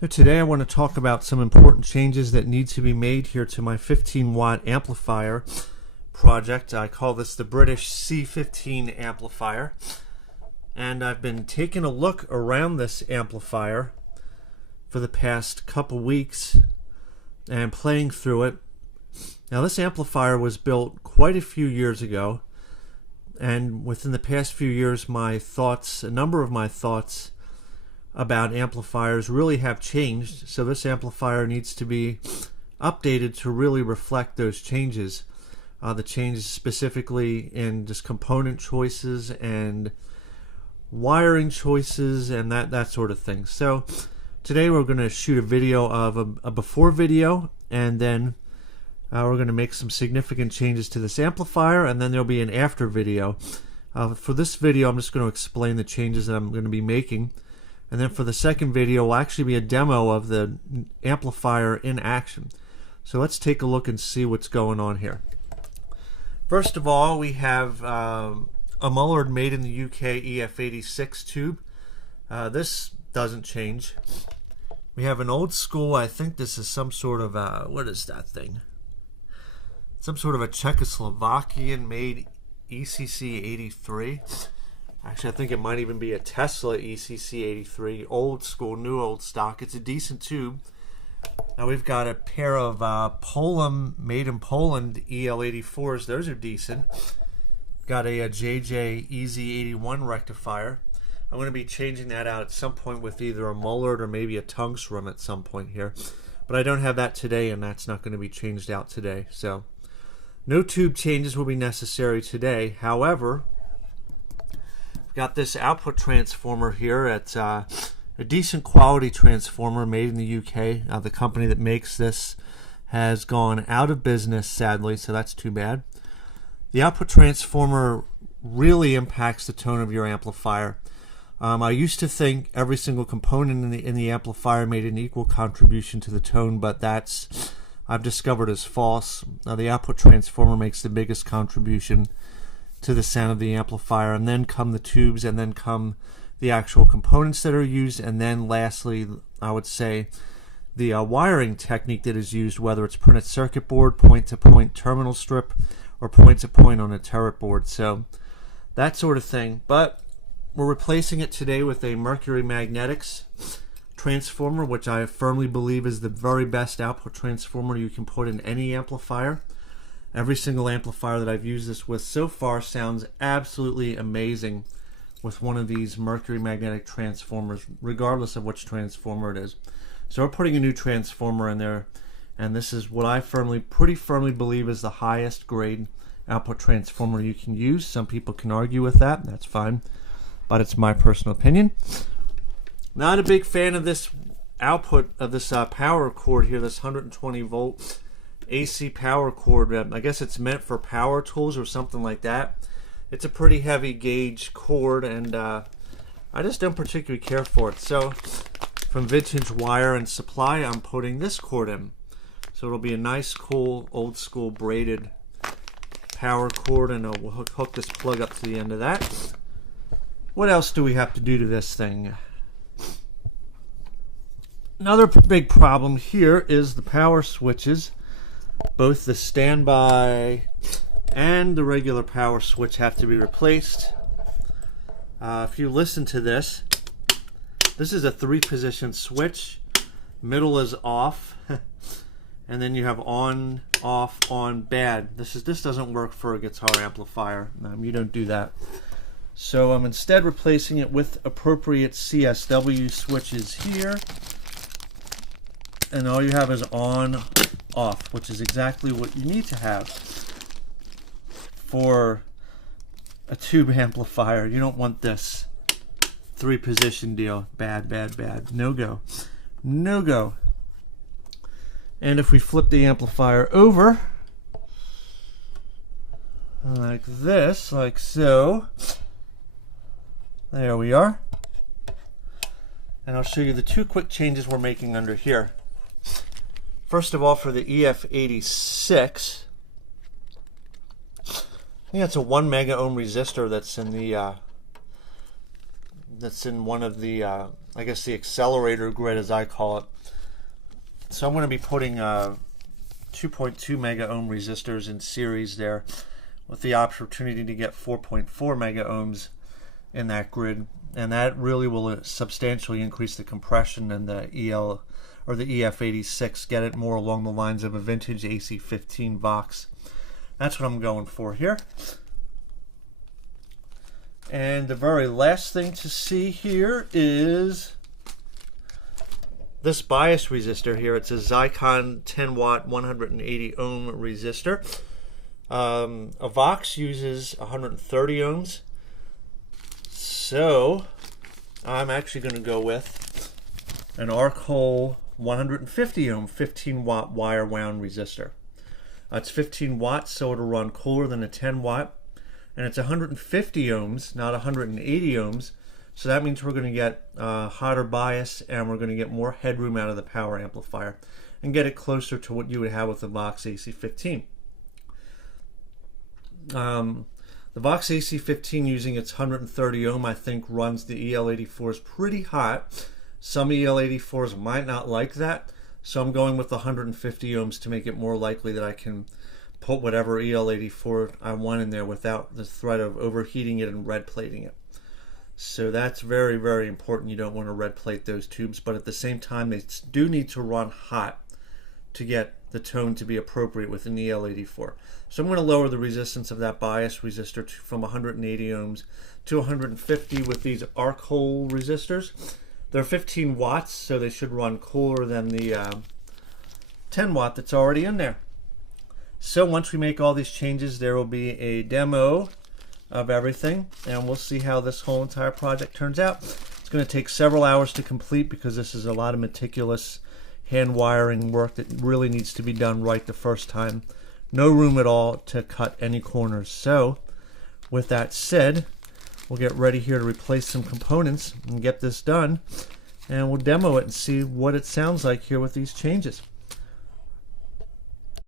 So today I want to talk about some important changes that need to be made here to my 15-watt amplifier project. I call this the British C15 amplifier. And I've been taking a look around this amplifier for the past couple weeks and playing through it. Now this amplifier was built quite a few years ago, and within the past few years a number of my thoughts about amplifiers really have changed. So this amplifier needs to be updated to really reflect those changes. The changes specifically in just component choices and wiring choices and that sort of thing. So today we're going to shoot a video of a before video, and then we're going to make some significant changes to this amplifier, and then there'll be an after video. For this video I'm just going to explain the changes that I'm going to be making. And then for the second video will actually be a demo of the amplifier in action. So let's take a look and see what's going on here. First of all, we have a Mullard made in the UK EF86 tube. This doesn't change. We have an old school, I think this is some sort of what is that thing? Some sort of a Czechoslovakian made ECC 83. Actually, I think it might even be a Tesla ECC 83, old school, new old stock. It's a decent tube. Now we've got a pair of Poland, made in Poland EL84s. Those are decent. Got a JJ EZ81 rectifier. I'm going to be changing that out at some point with either a Mullard or maybe a Tungstrom at some point here. But I don't have that today, and that's not going to be changed out today. So no tube changes will be necessary today. However, got this output transformer here. It's a decent quality transformer made in the UK. The company that makes this has gone out of business, sadly, so that's too bad. The output transformer really impacts the tone of your amplifier. I used to think every single component in the amplifier made an equal contribution to the tone, but I've discovered is false. The output transformer makes the biggest contribution to the sound of the amplifier, and then come the tubes, and then come the actual components that are used, and then lastly I would say the wiring technique that is used, whether it's printed circuit board, point-to-point terminal strip, or point-to-point on a turret board. So that sort of thing. But we're replacing it today with a mercury magnetics transformer, which I firmly believe is the very best output transformer you can put in any amplifier. Every single amplifier that I've used this with so far sounds absolutely amazing with one of these mercury magnetic transformers, regardless of which transformer it is. So we're putting a new transformer in there, and this is what I pretty firmly believe is the highest grade output transformer you can use. Some people can argue with that, that's fine, but it's my personal opinion. Not a big fan of this output of this power cord here, this 120 volt AC power cord. I guess it's meant for power tools or something like that. It's a pretty heavy gauge cord, and I just don't particularly care for it. So from Vintage Wire and Supply, I'm putting this cord in. So it'll be a nice, cool, old school braided power cord, and we'll hook this plug up to the end of that. What else do we have to do to this thing? Another big problem here is the power switches. Both the standby and the regular power switch have to be replaced. If you listen to this, this is a 3-position switch. Middle is off, and then you have on, off, on, bad. This doesn't work for a guitar amplifier. You don't do that. So I'm instead replacing it with appropriate CSW switches here, and all you have is on, off, which is exactly what you need to have for a tube amplifier. You don't want this 3-position deal. Bad, bad, bad. No go. No go. And if we flip the amplifier over like this, like so, there we are. And I'll show you the 2 quick changes we're making under here. First of all, for the EF86, I think that's a 1 mega ohm resistor that's in the that's in one of the, I guess the accelerator grid as I call it. So I'm going to be putting 2.2 mega ohm resistors in series there, with the opportunity to get 4.4 mega ohms in that grid, and that really will substantially increase the compression and the EL or the EF86, get it more along the lines of a vintage AC15 Vox. That's what I'm going for here. And the very last thing to see here is this bias resistor here. It's a Zycon 10 watt 180 ohm resistor. A Vox uses 130 ohms. So I'm actually going to go with an arc hole 150 ohm 15 watt wire wound resistor. It's 15 watts, so it'll run cooler than a 10 watt. And it's 150 ohms, not 180 ohms. So that means we're going to get hotter bias, and we're going to get more headroom out of the power amplifier and get it closer to what you would have with the Vox AC15. The Vox AC15, using its 130 ohm, I think runs the EL84s pretty hot. Some EL84s might not like that, so I'm going with 150 ohms to make it more likely that I can put whatever EL84 I want in there without the threat of overheating it and red plating it. So that's very, very important. You don't want to red plate those tubes, but at the same time they do need to run hot to get the tone to be appropriate with an EL84. So I'm going to lower the resistance of that bias resistor from 180 ohms to 150 with these arc hole resistors. They're 15 watts, so they should run cooler than the 10 watt that's already in there. So once we make all these changes, there will be a demo of everything, and we'll see how this whole entire project turns out. It's going to take several hours to complete because this is a lot of meticulous hand wiring work that really needs to be done right the first time. No room at all to cut any corners. So with that said, we'll get ready here to replace some components and get this done, and we'll demo it and see what it sounds like here with these changes.